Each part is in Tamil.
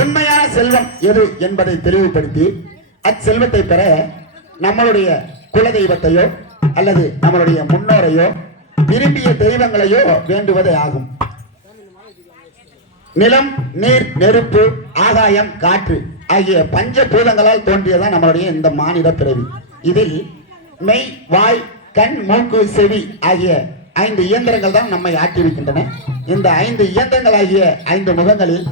உண்மையான செல்வம் எது என்பதை தெளிவுபடுத்தி அச்செல்வத்தை பெற நம்மளுடைய குலதெய்வத்தையோ அல்லது நம்மளுடைய முன்னோரையோ விரும்பிய தெய்வங்களையோ வேண்டுவதே ஆகும். நிலம், நீர், நெருப்பு, ஆகாயம், காற்று ஆகிய பஞ்ச பூதங்களால் தோன்றியதான் நம்மளுடைய இந்த மானிட பிறவி. இதில் மெய், வாய், கண், மூக்கு, செவி ஆகிய 5 இயந்திரங்கள் தான் நம்மை ஆட்டியிருக்கின்றன. இந்த 5 இயந்திரங்கள் ஆகிய 5 முகங்களில்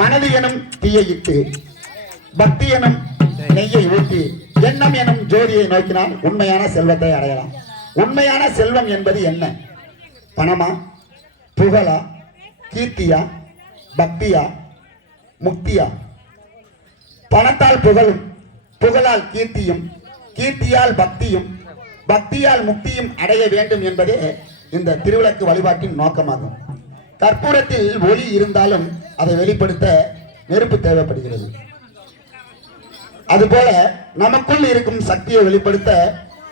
மனது எனும் தீயையிட்டு, பக்தி எனும் நெய்யை ஊட்டி, எண்ணம் எனும் ஜோதியை நோக்கினால் உண்மையான செல்வத்தை அடையலாம். உண்மையான செல்வம் என்பது என்ன? பணமா, புகழா, கீர்த்தியா, பக்தியா, முக்தியா? பணத்தால் புகழும், புகழால் கீர்த்தியும், கீர்த்தியால் பக்தியும், பக்தியால் முக்தியும் அடைய வேண்டும் என்பதே இந்த திருவிளக்கு வழிபாட்டின் நோக்கமாகும். கற்பூரத்தில் ஒளி இருந்தாலும் அதை வெளிப்படுத்த நெருப்பு தேவைப்படுகிறது. அதுபோல நமக்குள் இருக்கும் சக்தியை வெளிப்படுத்த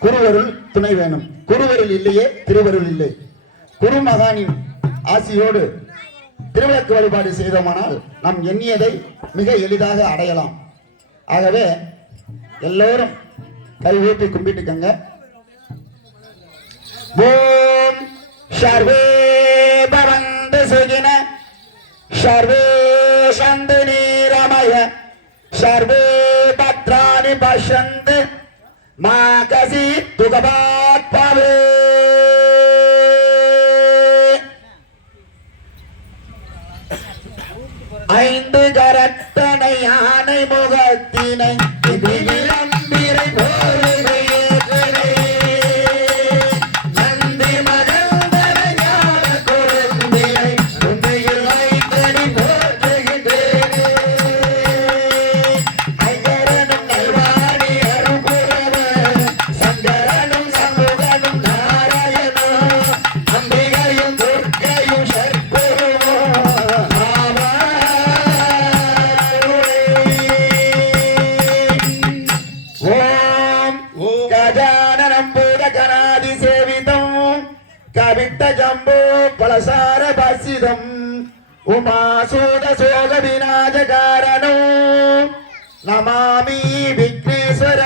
குருவருள் துணை வேணும். குருவருள் இல்லையே திருவருள் இல்லை. குருமகானின் ஆசியோடு திருவிளக்கு வழிபாடு செய்தோமானால் நாம் எண்ணியதை மிக எளிதாக அடையலாம். ஆகவே எல்லோரும் கை ஊப்பி கும்பிட்டுக்கங்க. ஓம் சர்வே பவந்து சுகின சர்வே சந்து நீரமய சர்வே பத்ராணி பஷ்யந்து மா கஸீத் துகபாத் பவே. ஐந்து கரத்தனை யானை முகத்தினை விளம்பிரை போருகை நந்தி மகந்தர ஞான குழந்தையை உண்மையில் வைத்தடி போற்றுகின்றேன். ஐயரனும் நல்வாணி அருகுரவ சங்கரனும் சண்முகனும் நாராயணனும் அம்பிகையும் துர்க்கையும் சர்க்குருவோ ஜம்போ பலசார பாசிதம் உமாசூத சோக விநாசகாரணோ நமாமி விக்னேஸ்வர